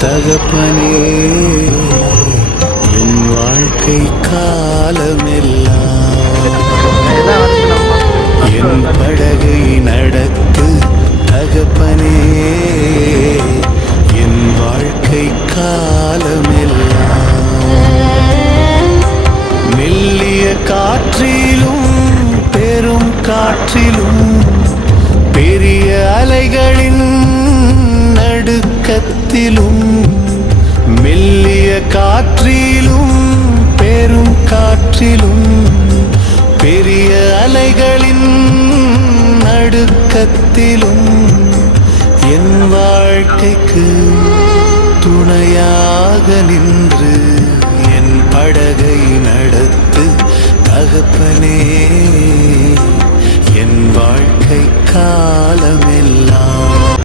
தகப்பனே என் வாழ்க்கை காலமெல்லாம் என் படகை நடத்து தகப்பனே என் வாழ்க்கை காலமெல்லாம் மெல்லிய காற்றிலும் பெரும் காற்றிலும் பெரிய அலைகளின் நடுக்கத்திலும் மெல்லிய காற்றிலும் பெரும் காற்றிலும் பெரிய அலைகளின் நடுக்கத்திலும் என் வாழ்க்கைக்கு துணையாக நின்று என் படகை நடத்து தகப்பனே என் வாழ்க்கை காலமெல்லாம்